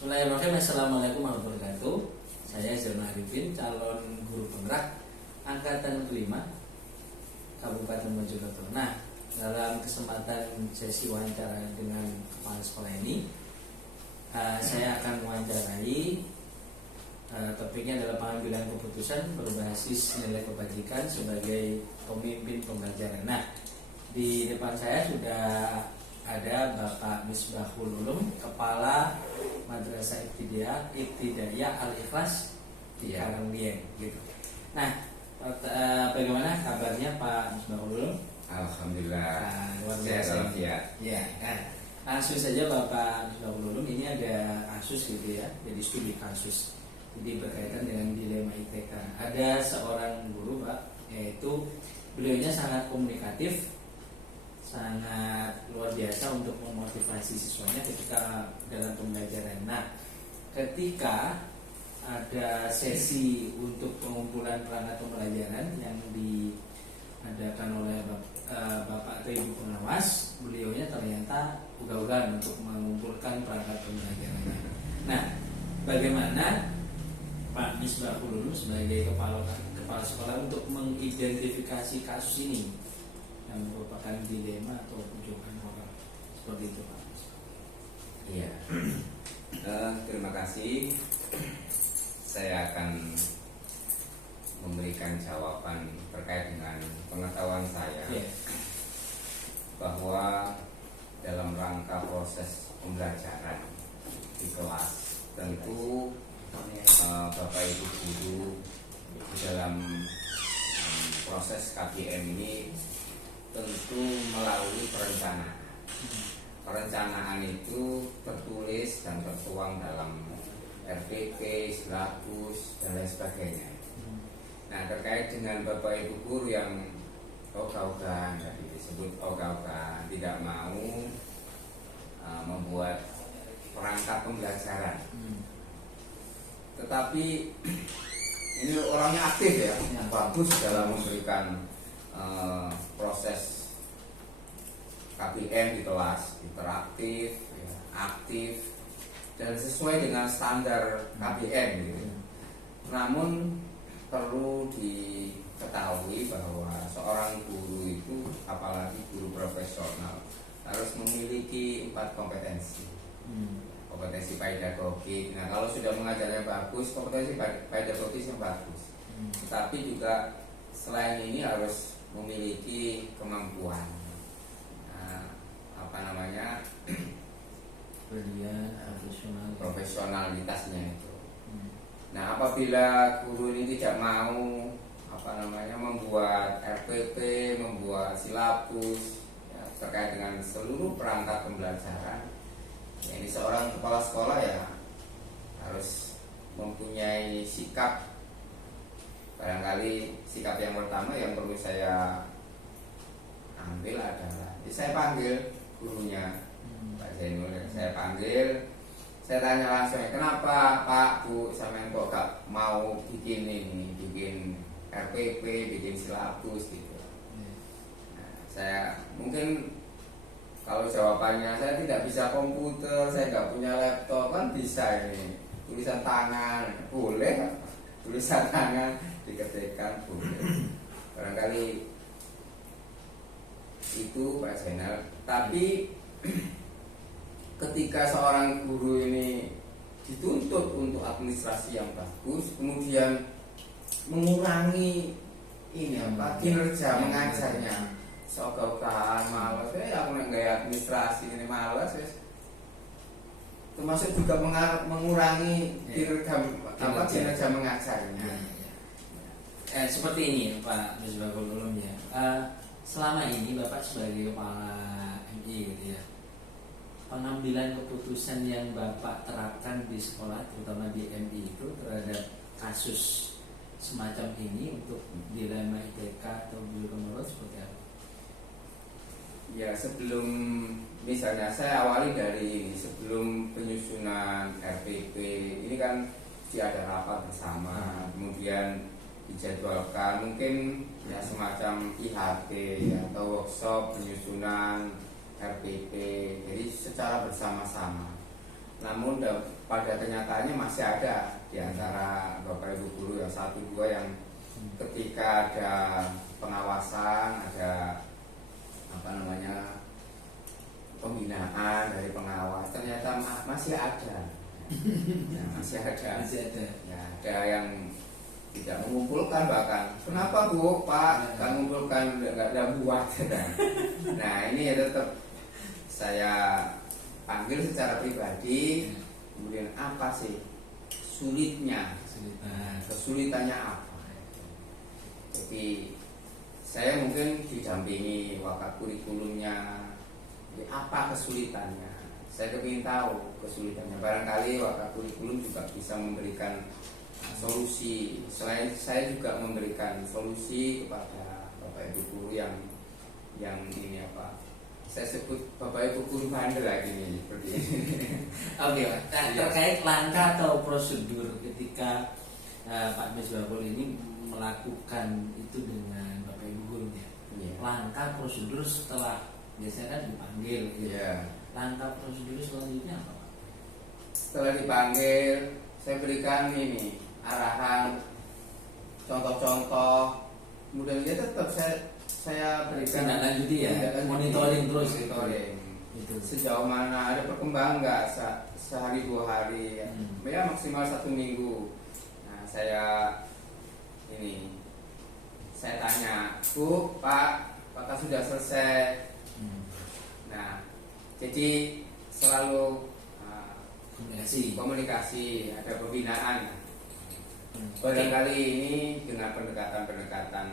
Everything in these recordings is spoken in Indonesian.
Bismillahirrahmanirrahim. Assalamualaikum warahmatullahi wabarakatuh. Saya Zainul Arifin, calon guru penggerak angkatan kelima Kabupaten Mojokerto. Nah, dalam kesempatan sesi wawancara dengan kepala sekolah ini, saya akan mewawancarai topiknya adalah pengambilan keputusan berbasis nilai kebajikan sebagai pemimpin pembelajaran. Nah, di depan saya sudah ada Bapak Misbahul Ulum, Kepala Madrasah Ibtidaiyah Al-Ikhlas di Karangdieng, gitu. Nah, bagaimana kabarnya Pak Misbahul Ulum? Alhamdulillah. Luar biasa. Ya. Langsung saja Bapak Misbahul Ulum, ini ada kasus gitu ya, jadi studi kasus. Jadi berkaitan dengan dilema ITK. Ada seorang guru Pak, yaitu beliaunya sangat komunikatif, sangat luar biasa untuk memotivasi siswanya ketika dalam pembelajaran. Nah, ketika ada sesi untuk pengumpulan perangkat pembelajaran yang diadakan oleh Bapak atau Ibu pengawas, beliaunya ternyata ugal-ugalan untuk mengumpulkan perangkat pembelajarannya. Nah, bagaimana Pak Misbahul Ulum sebagai kepala sekolah untuk mengidentifikasi kasus ini yang merupakan dilema atau pojokan orang seperti itu, Pak? Iya. Terima kasih. Saya akan memberikan jawaban terkait dengan pengetahuan saya bahwa dalam rangka proses pembelajaran di kelas tentu Bapak Ibu guru dalam proses KBM ini tentu melalui perencanaan. Perencanaan itu tertulis dan tertuang dalam RPP, silabus, dan lain sebagainya. Nah, terkait dengan Bapak Ibu guru yang ogah-ogahan, tadi disebut ogah-ogahan, tidak mau membuat perangkat pembelajaran. Tetapi ini orangnya aktif ya, yang bagus dalam memberikan proses KBM di kelas, interaktif, ya, aktif, dan sesuai dengan standar KBM gitu. Namun perlu diketahui bahwa seorang guru itu, apalagi guru profesional, harus memiliki 4 kompetensi. Kompetensi pedagogik. Nah, kalau sudah mengajarnya bagus, kompetensi pedagogis yang bagus. Tetapi juga selain ini harus memiliki kemampuan profesionalitasnya itu. Nah, apabila guru ini tidak mau membuat RPP, membuat silabus ya, terkait dengan seluruh perangkat pembelajaran, ya, ini seorang kepala sekolah ya harus mempunyai sikap. Barangkali sikap yang pertama yang perlu saya ambil adalah saya panggil gurunya, Pak Zainul, saya panggil, saya tanya langsung, kenapa Pak Bu sampean kok gak mau bikin RPP, bikin silabus gitu. Nah, saya mungkin kalau jawabannya saya tidak bisa komputer, saya nggak punya laptop, kan bisa ini tulisan tangan, boleh, tulisan tangan diketikkan boleh. Barangkali itu Pak Zainal. Tapi ketika seorang guru ini dituntut untuk administrasi yang bagus, kemudian mengurangi kinerja mengajarnya, seolah-olah malas, aku nggak administrasi ini malas, termasuk juga mengurangi kinerja mengajarnya. Seperti ini Pak Misbahul Ulum ya. Selama ini Bapak sebagai kepala MI gitu ya, pengambilan keputusan yang Bapak terapkan di sekolah, terutama di MI itu terhadap kasus semacam ini untuk dilema ITK atau guru menurut seperti apa? Ya, sebelum misalnya saya awali dari sebelum penyusunan RPP ini kan ada rapat bersama, kemudian dijadwalkan mungkin ya semacam IHT ya, atau workshop penyusunan RPP, jadi secara bersama-sama. Namun pada kenyataannya masih ada di antara Bapak Ibu guru yang satu dua yang ketika ada pengawasan, ada apa namanya pembinaan dari pengawas, ternyata masih ada. Ya, masih ada. Masih ada. Ya, ada yang tidak mengumpulkan bahkan. Kenapa Bu, Pak? Kan mengumpulkan nggak ada buat. Nah ini ya tetap saya panggil secara pribadi. Kemudian apa sih sulitnya? Kesulitannya apa? Jadi saya mungkin didampingi wakakurikulumnya. Jadi apa kesulitannya? Saya ingin tahu kesulitannya. Barangkali wakakurikulum juga bisa memberikan solusi. Selain saya juga memberikan solusi kepada Bapak Ibu guru yang ini apa? Saya sebut Bapak Ibu guru bandel lagi nih seperti ini. Oke, nah, terkait langkah atau prosedur ketika Pak Misbahul ini melakukan itu dengan Bapak Ibu gurunya. Iya. Langkah prosedur setelah biasanya kan dipanggil gitu. Iya. Langkah prosedur selanjutnya apa Pak? Setelah dipanggil, saya berikan ini arahan, contoh-contoh. Kemudian dia tetap saya berikan lanjuti ya, monitoring terus monitoring. Itu. Sejauh mana ada perkembangan nggak sehari 2 hari ya. Ya maksimal 1 minggu. Nah saya tanya, Bu, Pak, apakah sudah selesai? Nah jadi selalu komunikasi, ada pembinaan. Barangkali ini dengan pendekatan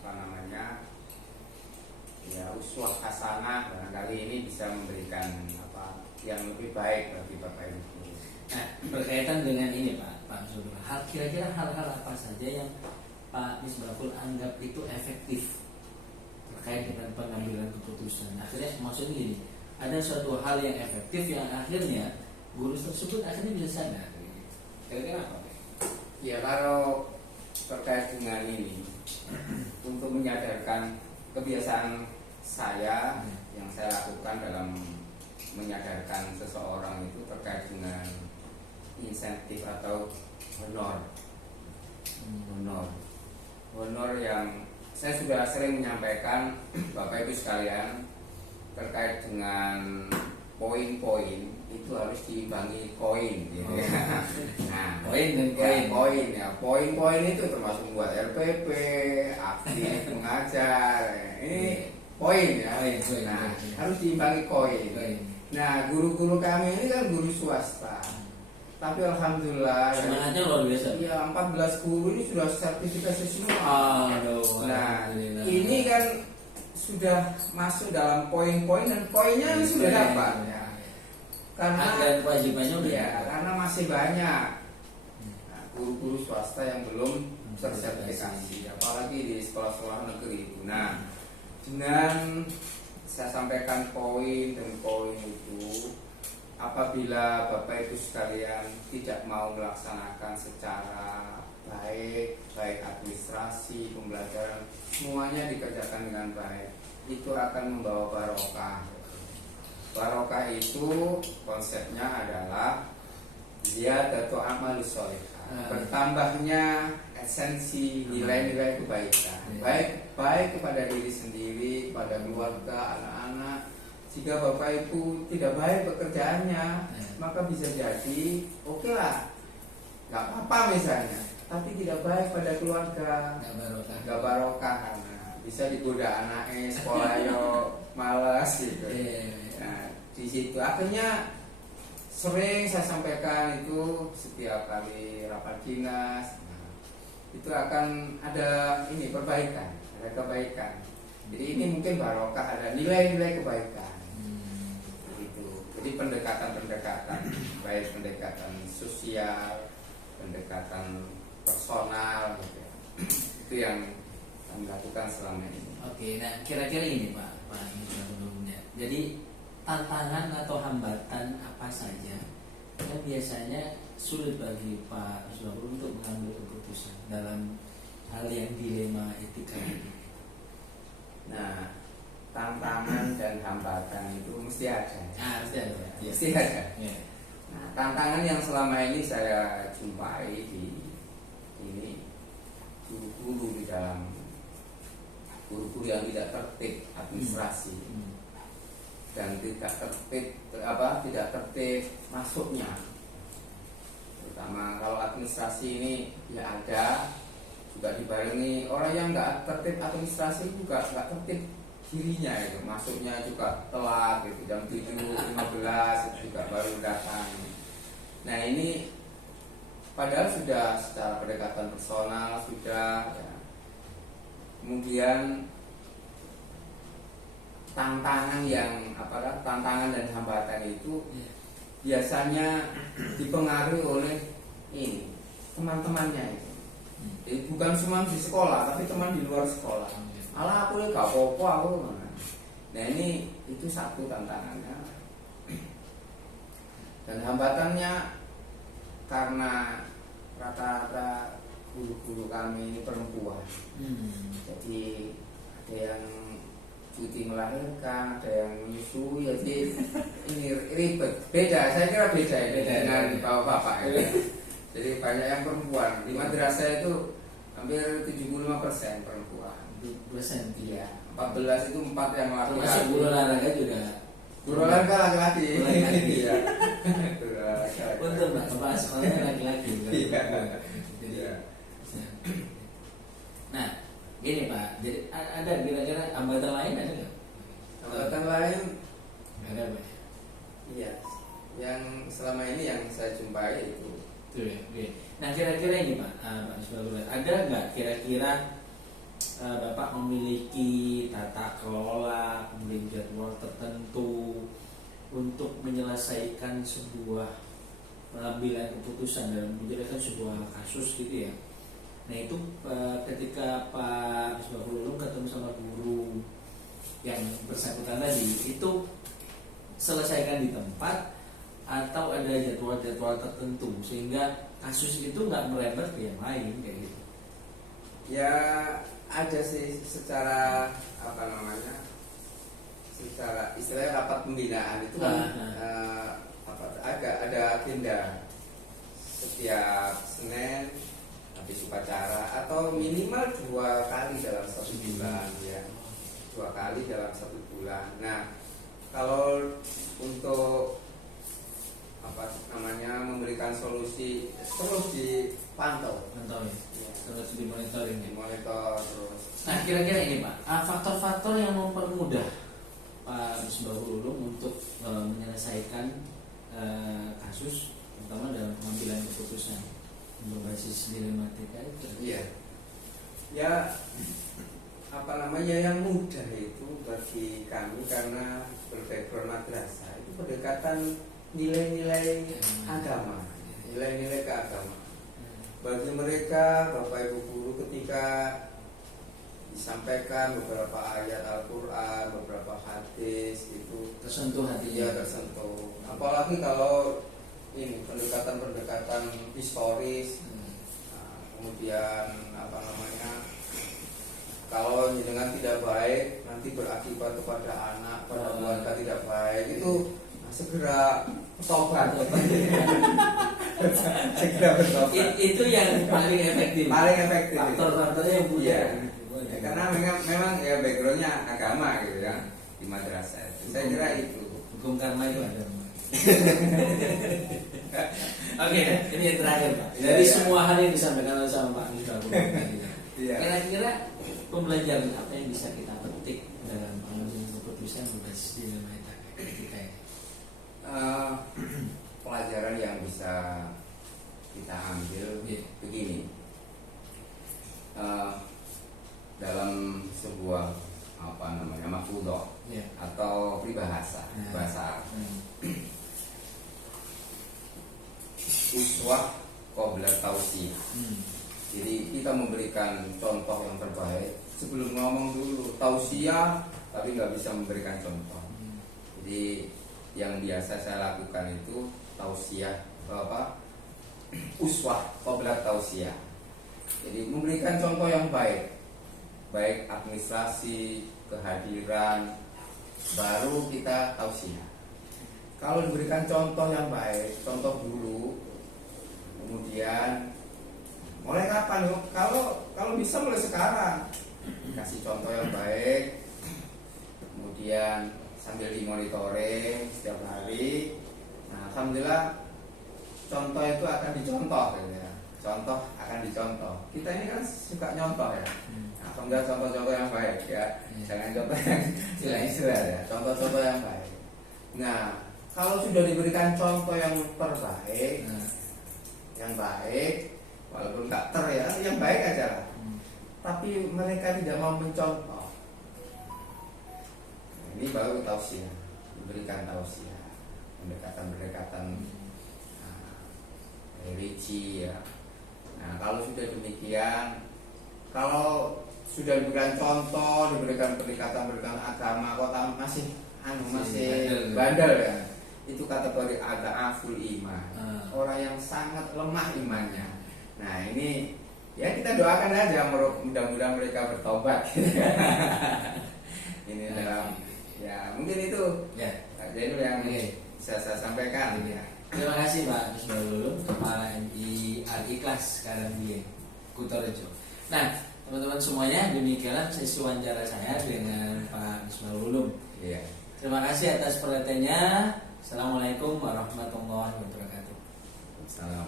apa namanya ya uswah hasanah, barangkali ini bisa memberikan apa yang lebih baik bagi Bapak Ibu. Nah, berkaitan dengan ini Pak Zubir, kira-kira hal-hal apa saja yang Pak Misbahul anggap itu efektif terkait dengan pengambilan keputusan? Akhirnya maksudnya gini, ada suatu hal yang efektif yang akhirnya guru tersebut akhirnya bisa sadar. Kira-kira apa? Ya kalau terkait dengan ini untuk menyadarkan kebiasaan saya yang saya lakukan dalam menyadarkan seseorang itu terkait dengan insentif atau honor yang saya sudah sering menyampaikan Bapak Ibu sekalian terkait dengan poin-poin itu harus diimbangi koin gitu ya. Nah, koin ya. Poin-poin itu termasuk buat RPP, aktif mengajar. Ini poin ya. Nah, harus diimbangi koin. Nah, guru-guru kami ini kan guru swasta. Tapi alhamdulillah semangatnya luar biasa. Iya, 14 guru ini sudah sertifikasi semua. Nah, ini kan sudah masuk dalam poin-poin dan poinnya sudah dapat ya. Karena kewajibannya karena masih banyak guru-guru swasta yang belum tersertifikasi, apalagi di sekolah-sekolah negeri itu. Nah, dengan saya sampaikan poin dan poin itu, apabila Bapak Ibu sekalian tidak mau melaksanakan secara baik administrasi, pembelajaran, semuanya dikerjakan dengan baik, itu akan membawa barokah. Barokah itu konsepnya adalah ziyadatu amalus sholihah, bertambahnya esensi nilai-nilai kebaikan, baik kepada diri sendiri, kepada keluarga, anak-anak. Jika Bapak Ibu tidak baik pekerjaannya, maka bisa jadi oke lah, nggak apa-apa misalnya, tapi tidak baik pada keluarga, nggak barokah karena bisa digoda anaknya sekolah yo malas gitu. Nah, di situ akhirnya sering saya sampaikan itu setiap kali rapat dinas, itu akan ada ini perbaikan, ada kebaikan. Jadi ini mungkin barokah, ada nilai-nilai kebaikan. Gitu. Jadi pendekatan-pendekatan, baik pendekatan sosial, pendekatan personal, gitu. Itu yang kami lakukan selama ini. Oke, nah kira-kira ini Pak sebelumnya. Jadi tantangan atau hambatan apa saja yang biasanya sulit bagi Pak Misbahul untuk mengambil keputusan dalam hal yang dilema etika ini? Nah, tantangan dan hambatan itu mesti ada. Mesti ada. Mesti ada. Ya. Nah, tantangan yang selama ini saya jumpai di ini guru-guru di dalam guru-guru yang tidak tertib administrasi dan tidak tertib masuknya, terutama kalau administrasi ini ya ada juga dibarengi orang yang nggak tertib administrasi juga nggak tertib dirinya, itu masuknya juga telat gitu, jam 7.15 itu juga baru datang. Nah ini padahal sudah secara pendekatan personal sudah ya. Kemudian tantangan dan hambatan itu biasanya dipengaruhi oleh ini teman-temannya itu. Jadi bukan cuma di sekolah tapi teman di luar sekolah. Alah aku gak apa-apa aku. Nah ini itu satu tantangannya. Dan hambatannya karena rata-rata guru-guru kami ini perempuan. Jadi ada yang cuti melahirkan, ada yang menyusui, jadi ini ribet. Beda, saya kira beda ini dengan bapak-bapak ya. Jadi banyak yang perempuan. Di madrasah itu hampir 75% perempuan. Persen. Iya. 14 itu 4 yang laki-laki. Termasuk guru olahraga juga. Guru olahraga laki-laki. Iya. Untung Pak, kepala sekolahnya laki-laki. Iya. Jadi, nah, gini Pak, jadi ada kira-kira hambatan lain ada nggak? Hambatan lain ada Pak. Iya. Yang selama ini yang saya jumpai itu. Tuh ya. Oke. Nah kira-kira ini Pak, Pak Ismail, ada nggak kira-kira Bapak memiliki tata kelola, kemudian jadwal tertentu untuk menyelesaikan sebuah pengambilan keputusan dalam menjelaskan sebuah kasus gitu ya? Nah itu ketika Pak Ismail ketemu sama guru yang bersangkutan tadi, itu selesaikan di tempat atau ada jadwal-jadwal tertentu sehingga kasus itu nggak merembet ke yang lain kayak gitu? Ya ada sih secara secara istilahnya rapat pembinaan itu kan ada agenda setiap Senin habis upacara atau minimal 2 kali dalam 1 bulan ya, 2 kali dalam 1 bulan. Nah kalau untuk memberikan solusi terus dipantau, Ya. Terus dimonitoring ya. dimonitor terus. Nah kira-kira ini Pak, faktor-faktor yang mempermudah Pak Misbahul Ulum untuk menyelesaikan kasus, terutama dalam pengambilan keputusan berbasis dilematika itu. Iya. Ya yang mudah itu bagi kami karena berbackground madrasah itu pendekatan nilai-nilai agama, nilai-nilai keagamaan. Bagi mereka Bapak Ibu guru ketika disampaikan beberapa ayat Al-Quran, beberapa hadis itu tersentuh hatinya, tersentuh. Apalagi kalau ini pendekatan historis, kemudian kalau dengan tidak baik nanti berakibat kepada anak, pada keluarga tidak baik itu segera bertobat. Segera bertobat. Itu yang paling efektif. Faktor-faktornya yang mudah. Ya, karena memang ya backgroundnya agama gitu ya di madrasah. Saya kira itu. Hukum karma itu ada. Oke, ini yang terakhir Pak. Dari semua hal yang disampaikan oleh sama Pak Misbahul tadi, kira-kira pembelajaran apa yang bisa kita petik dalam pengambilan keputusan berbasis dilematika kita ini? Pelajaran yang bisa kita ambil begini. Dalam sebuah mafudhah atau peribahasa bahasa uswah qabla tausiyah. Jadi kita memberikan contoh yang terbaik sebelum ngomong dulu tausiyah, tapi nggak bisa memberikan contoh. Jadi yang biasa saya lakukan itu tausiyah uswah qabla tausiyah. Jadi memberikan contoh yang baik administrasi, kehadiran, baru kita tausiyah. kalau diberikan contoh yang baik, contoh dulu, kemudian mulai kapan yuk? Kalau bisa mulai sekarang, kasih contoh yang baik, kemudian sambil dimonitoring setiap hari. Nah, alhamdulillah contoh itu akan dicontoh, gitu ya. Contoh akan dicontoh. Kita ini kan suka nyontoh ya. Nah, alhamdulillah contoh-contoh yang baik ya. Jangan contoh yang istilah-istilah ya. Contoh-contoh yang baik. Nah, kalau sudah diberikan contoh yang terbaik, yang baik, walaupun nggak ya, yang baik aja lah. Tapi mereka tidak mau mencontoh. Nah, ini baru tausiah, diberikan tausiah, pendekatan-pendekatan religi ya. Nah, kalau sudah demikian, kalau sudah diberikan contoh, diberikan pendekatan-pendekatan agama, kok masih bandel ya. Itu kategori aful iman, orang yang sangat lemah imannya. Nah, ini ya kita doakan aja, mudah-mudahan mereka bertobat. Ini dalam ya mungkin itu ya jadi yang bisa saya sampaikan ya. Terima kasih Pak Misbahul, Kepala MI Al-Ikhlas Karangbieng, Kutorejo. Nah, teman-teman semuanya, demikianlah sesi wawancara saya dengan Pak Misbahul. Iya. Terima kasih atas perhatiannya. Assalamualaikum warahmatullahi wabarakatuh. Salam.